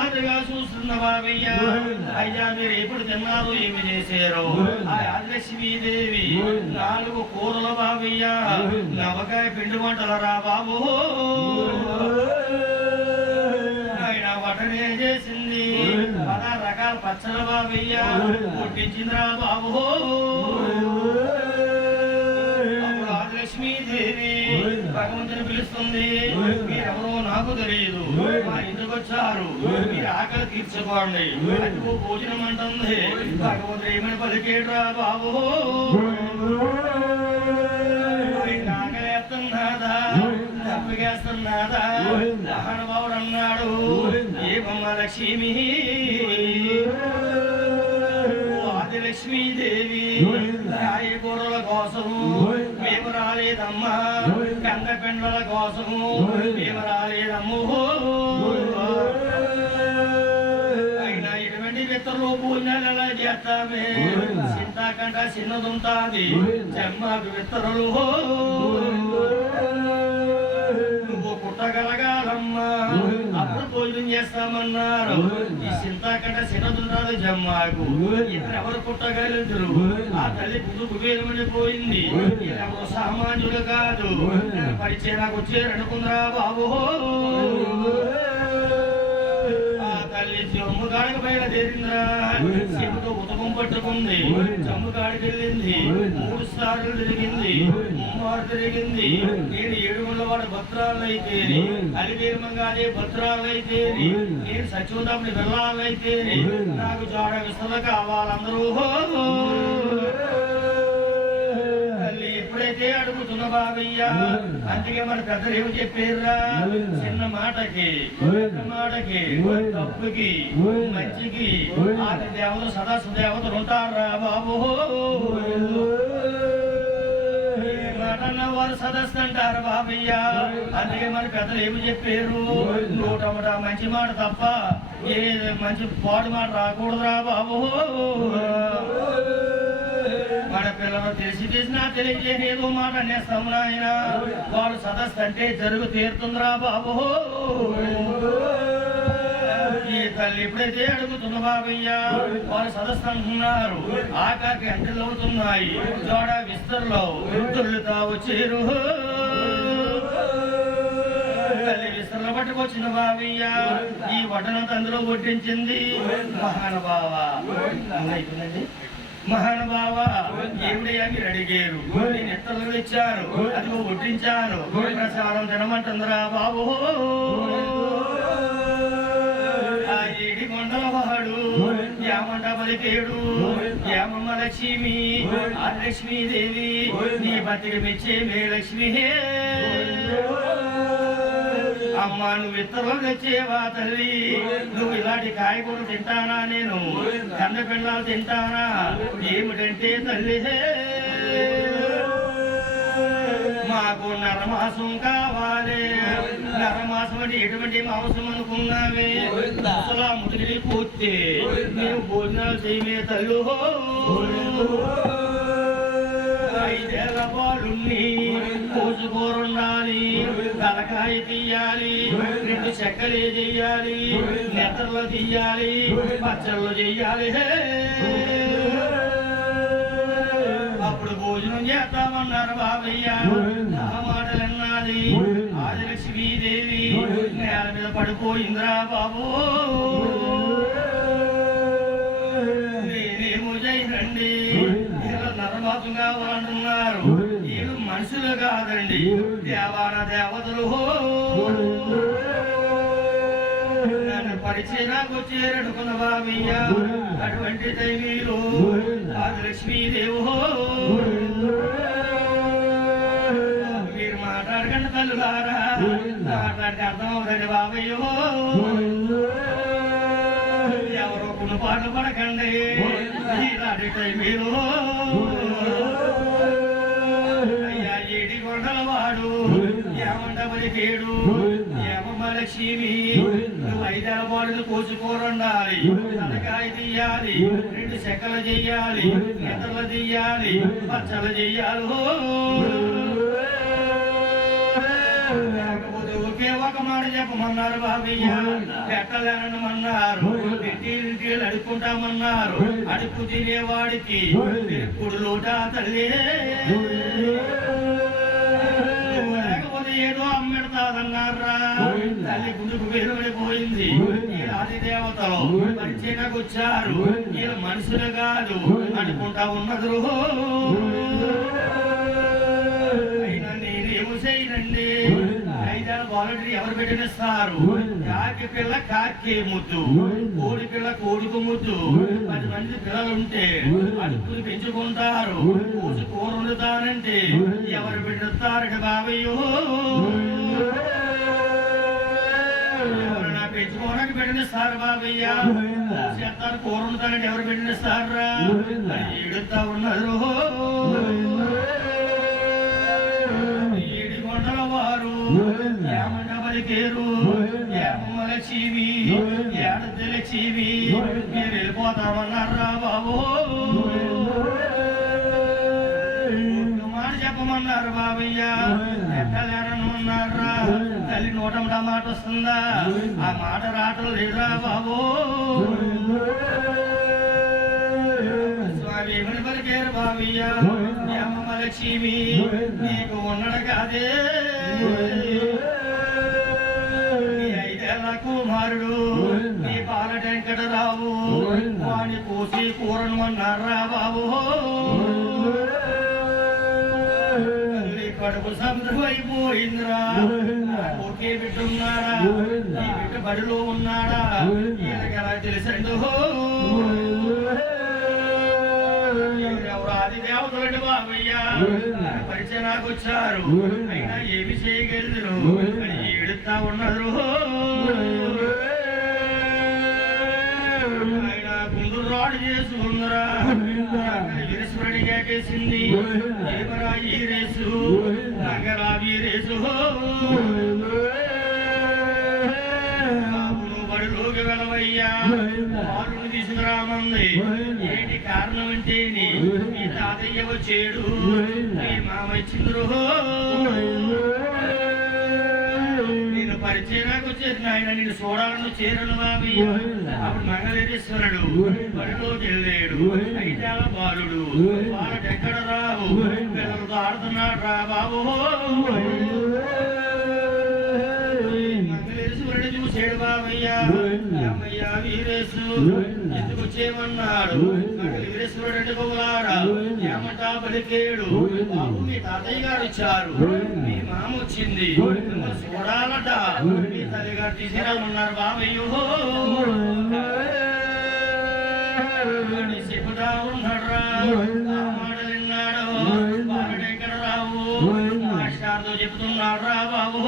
మాదిరిగా చూస్తున్న బాబయ్య అయ్యా మీరు ఎప్పుడు తిన్నారు ఏమి చేశారు? ఆ ఆదిలక్ష్మీదేవి నాలుగు కూరల బాబయ్య. నవకాయ పిండి వంటల రా బాబు. ఆయన వటనే చేసింది. పదహారు రకాల పచ్చల బాబయ్య. పుట్టించిందిరా బాబు. భగవంతుని పిలుస్తుంది. మీరెవరో నాకు తెలియదు. మా ఇంటికి వచ్చారు. మీరు ఆకలి తీర్చుకోండి. అదిగో భోజనం అంటుంది. భగవంతుడు ఏమని పలికేట్రా బాబు? ఆకలేస్తున్నాదా? తప్పిగేస్తున్నాదా మహానుభావుడు అన్నాడు. ఏమమ్మ లక్ష్మి ఆదిలక్ష్మీదేవి. కంద పెండ్ల కోసము మేము రాలేదమ్ము అయినా ఇటువంటి విత్తలు ఎలా చేస్తామే. చింతాకంట చిన్నదుంటాది. చెమ్మాకు విత్తరులు నువ్వు పుట్టగలగాలమ్మా. అప్పుడు భోజనం చేస్తామన్నారు. ఈ చింతాకంట చిన్నదుంటాది జమ్మాకు. ఇద్దరు ఎవరు పుట్టగలుగుతారు? ఆ తల్లి పుదు కుబేరమని పోయింది. ఎవరు సామాన్యులు కాదు. పరిచయం వచ్చారు అనుకుందరా బాబు. ఆ తల్లి జమ్ము కాడికి చెప్పుతో ఉతకం పట్టుకుంది జమ్ము కాడికి వెళ్ళింది మూడు సార్లు తిరిగింది ముమ్మారు తిరిగింది నేను ఏడుగుల వాడు భద్రాలైతే అలివేమంగానే భద్రాలైతే నేను సచివదాముని వెళ్ళాలైతే నాకు జాడ విస్తల కావాలందరూ ఎప్పుడైతే అడుగుతున్న బాబయ్య. అందుకే మన పెద్దలు ఏమి చెప్పారురా? చిన్న మాటకి మాటకి తప్పుకి మంచికి ఆది దేవతలు సదా సుదేవతలు ఉంటారా బాబు. వారు సదస్సు అంటారు బాబయ్య. అందుకే మన పెద్దలు ఏమి చెప్పారు? నూటమట మంచి మాట తప్ప ఏ మంచి పాడు మాట రాకూడదురా బాబు. పిల్లలు తెలిసి తెలిసినా తెలియజేయని ఏదో మాట అనేస్తాం నాయన. వాడు సదస్సు అంటే జరుగు తీరుతుందిరా బాబు. ఈ తల్లి ఇప్పుడైతే అడుగుతున్న బాబయ్య. వారు సదస్సు అంటున్నారు. ఆకాకి అంటలు అవుతున్నాయి. జోడ విస్తరలో తావు వచ్చేరు తల్లి విసరణ పట్టుకొచ్చిన బావయ్య ఈ వటనంత అందులో వడ్డించింది మహానుభావ అయిపోయిందండి మహానుభావ ఏమిడయ్యా మీరు అడిగారు. నేను ఎత్తలు ఇచ్చాను అదిగో వడ్డించాను ప్రసాదం తినమంటుందిరా బాబు. ఆ ఏడి కొండలవాడు యామంట పలికేడు యామమ్మ లక్ష్మి ఆ లక్ష్మీదేవి నీ బతికి మెచ్చే మే లక్ష్మి అమ్మ నువ్వు ఇతరులు తెచ్చేవా తల్లి. నువ్వు ఇలాంటి కాయగూరలు తింటానా నేను? కన్న పిల్లలు తింటానా? ఏమిటంటే తల్లి మాకు నరమాసం కావాలి. నరమాసం అంటే ఎటువంటి మాంసం అనుకున్నావే అసలు ముదిరి పూర్తి. మేము భోజనాలు చేయమే తల్లు ఐదేళ్ళ బాలుణ్ణి కోసుకోరుండాలి తలకాయ తీయాలి రెండు చెక్కలే చెయ్యాలి నెత్తర్లు తీయాలి పచ్చళ్ళు చెయ్యాలి అప్పుడు భోజనం చేస్తామన్నారు బాబయ్య నా మాటలు అన్నది ఆదిలక్ష్మీదేవి నేల మీద పడిపోయిందిరా బాబు కాదండి దేవాన దేవతలు నన్ను పరిచయకు వచ్చేరనుకున్న బాబయ్య అటువంటి దైవీలు. ఆదిలక్ష్మీదేవో మీరు మాట్లాడకండి తల్లులారా. మాట్లాడితే అర్థం అవుతుంది బాబయ్యో ఎవరో కొన్ని పాటలు పడకండి ఇలాంటి మీరు వాడు. ఏమంట పలికేడు ఏమమ్మ లక్ష్మి నువ్వు ఐదారు బాడులు కోసుకోరండాలి. తలకాయ తీయాలి. రెండు చెక్కలు చెయ్యాలి నిద్రలు తీయాలి. పచ్చలు చెయ్యాలి ఒకే ఒక మాట చెప్పమన్నారు బాబయ్య పెట్టలేనమన్నారు ఇంటి అడుక్కుంటామన్నారు. అడుక్కు తినేవాడికి. ఇప్పుడు లోటా తల్లి. ఏదో అమ్మెడతాదన్నారా తల్లి గుండెకు వేరుపడిపోయింది ఈ ఆది దేవతలు పరిచయకు వచ్చారు. వీళ్ళు మనుషులు కాదు. అనుకుంటా ఉన్నది అయినా నేనేమో చేయనండి. వాలంటీర్ ఎవరు పెట్టినిస్తారు కాకి పిల్ల కాకి ముద్దు. కోడి పిల్ల కోడికి ముద్దు. పది మంది పిల్లలు ఉంటే అడుగులు పెంచుకుంటారు. కూసి కూర వండుతానంటే ఎవరు బాబయ్యో. ఎవరైనా పెంచుకోవడానికి పెట్టినిస్తారు బాబయ్య. చేస్తారు కూర వండుతానంటే ఎవరు పెట్టినిస్తారా ఏడుతా ఉన్నారు. ఏడు కొండల వారు. పలికేరు ఏమమ్మల చీవి ఏడద్దెల చీవి మీరు వెళ్ళిపోతామన్నారా బాబు? మాట చెప్పమన్నారు బాబయ్య? ఎక్కలేరనున్నారా తల్లి నోట మాట వస్తుందా? ఆ మాట రావటం లేదురా బాబు. స్వామి ఏమని పలికేరు బాబయ్య. ఏమమ్మల చీవి. నీకు ఉన్నడు కాదే. కుమారుడు. నీ బాల వెంకటరావు వాణి కోసి కూరను అన్నారా బాబు. కడుపు సముద్రం అయిపోయిందిరా ఒకే బిడ్డ ఉన్నాడా ఈ బిడ్డ బడిలో ఉన్నాడా? ఎలా తెలిసండు ఎవరు ఆది దేవతలండి బాబయ్య పరిచయం నాకు వచ్చారు. అయినా ఏమి చేయగలరు ఉన్నారు ఆయన గుండు రాడు చేసి ఉందరా ఈశ్వరుడి కేకేసింది. ఏమరా ఈ రేసు. నగరా ఈ రేసు. బడిలోకి వెళ్ళవయ్యా వారుని తీసుకురామంది ఏంటి కారణం అంటే ఈ తాతయ్య వచ్చేడు ఈ మామ ఇచ్చిండ్రు ఆయన నేను చూడాలను చేరను బాబి అప్పుడు మంగళేశ్వరుడు బడిలోకి వెళ్ళాడు. ఐదేళ్ళ బాలుడు. వాళ్ళకి ఎక్కడ రావు? పిల్లలతో ఆడుతున్నాడు రా బాబు. వీరేశు ఎందుకు వచ్చేయమన్నాడు వీరేశ్వరుడు అంటే గోలాడా ఏమంటా పలికేడు. బాబు మీ తాతయ్య గారు ఇచ్చారు. మీ మామ వచ్చింది. చూడాలట. మీ తల్లి గారు తీసుకురామన్నారు బాబయ్యో చెబుతా ఉన్నాడురా. ఆ మాటలు విన్నాడు. ఎక్కడ రావు. చెప్తున్నాడు రా బాబు.